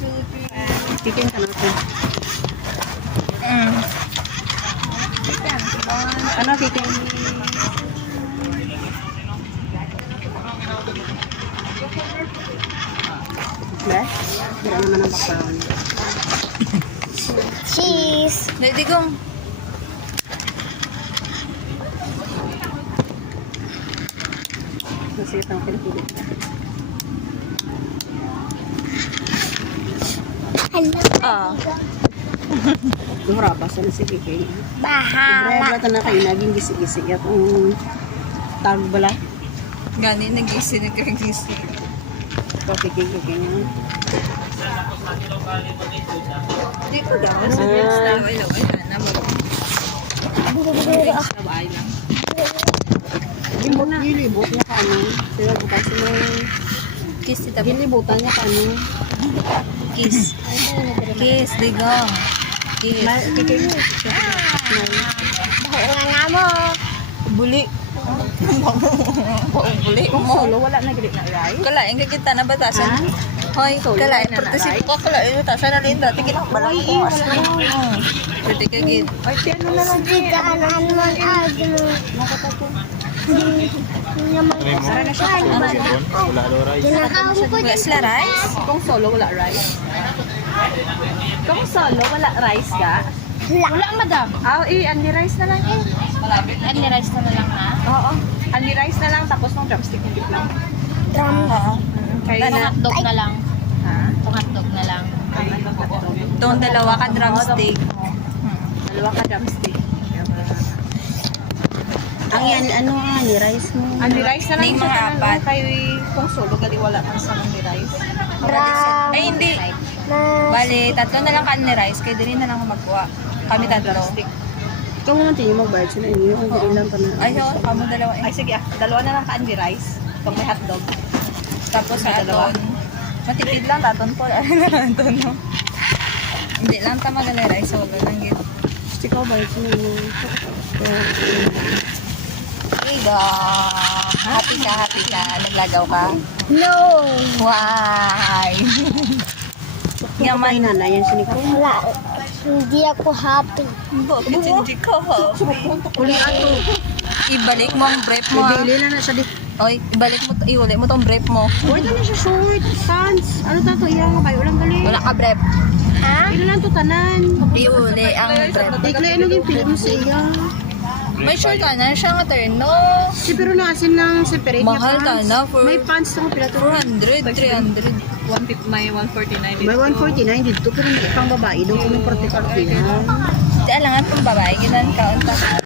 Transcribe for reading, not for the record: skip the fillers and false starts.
Chicken ka natin. Ano chicken? Ba? Wala naman ang background. Cheese. Hindi ko. Masaya tayong pinipili. Hello. Ah. Duraba sa nasi kikay. Bahala. Duraba na kayo naging gisi-gisi. Itong tag bala. Gani, nag-isi, nag-isi. Ito kikay nga. Hindi ko daw. Sa reels na laway-laway na mag-sabay lang. Gilibot niya ka ano. Sila bukas na. Kiss ita. Gilibutan niya ka ano. Kiss. Kiss, digang. Kiss. Kikay nga. Bahala nga mo. Buli. Buli Kung mo. solo, wala na gilip na rice. Kalain ka kita na batasan. Hoy, Solo kalain. na na, Partisip right? ko, kalain na batasan na rin. Dati kinang balang Ay, ko. wala. Pwede ka gid. Ay, piano na lang. Hindi ka alam mo aglo. Wala daw rice. Ginagawa ko Wala sila rice? Kung solo, wala rice. Kung solo, wala rice ka. wala madam. Anli rice na lang eh. Any rice na lang na? Oo. Anli rice na lang, tapos ng drumstick hindi lang. Drum. Kaya Tana. Hotdog na lang. Ha? Hotdog na lang. Itong dalawa ka drumstick. Dalawa ka drumstick. Ang yan, ano anli rice mo? Anli rice na lang Ning siya mga tanan, apat. no? Kaya kung solo, gali wala kang sa anli rice. Drum. Ay, hindi. Na. Bali, tatlo na lang kanli rice. Kaya din na lang ako magkuha. Kami tatlo. Ikaw mo natin yung magbayad sila inyo. Ang ilan pa na. Ay, oo, kamo dalawa eh. Ay, sige dalawa na lang ka anli rice. Itong may hotdog. Tapos sa Dalawa. aton, matipid lang, taton po. Aton, no? Hindi lang tama na rice. Solo lang yun. Ikaw bayad sila inyo. Iga. Happy ka. Naglagaw ka. No. Why? Yaman na na yan siya. Wala. Hindi ako happy. Bakit hindi ka ha? Uli ato. Ibalik mo ang brief mo ha. Bili na na siya di. Oy, ibalik mo, iuli mo tong brief mo. Wala na siya short, pants. Ano ta to iya nga kayo lang gali. Wala ka brief. Ha? Ilo lang to tanan. Iuli ang brief. Ikla ano yung film mo sa iya. May short ka na siya nga terno. Si pero naasin lang separate niya Mahal ka pants. na for May pants na pila to. 400, 300. May 149 dito pero hindi pang babae doon kung practical pila. Di alangan kung babae, ginan ka.